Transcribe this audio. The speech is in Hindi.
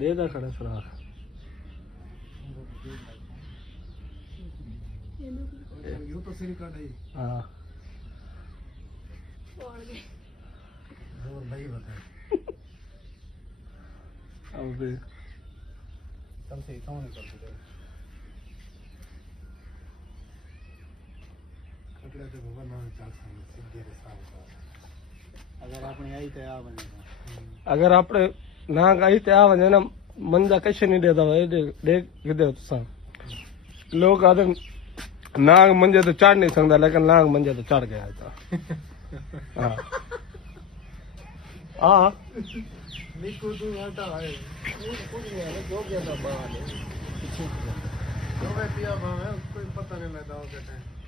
देदा खड़ा सुराख यूं तो सिर काट है। हां छोड़ दे जोर नहीं बता अब भी तब से इतना नहीं करते कपड़े तो भगवान ना चाल सामने सीधे रे साफ अगर आपने आई तो आ बनेगा अगर आपने ना गई तो आ वने ना मंजा कैसे नहीं देता भाई देख किधर तो सा लोग आते नाग मंजे तो चढ़ नहीं सकता लेकिन नाग मंजे तो चढ़ गया था हां हां निको तू हटा है कुछ नहीं है जो गया था बाहर जो पिया भाव है कोई पता नहीं लगता हो कहते हैं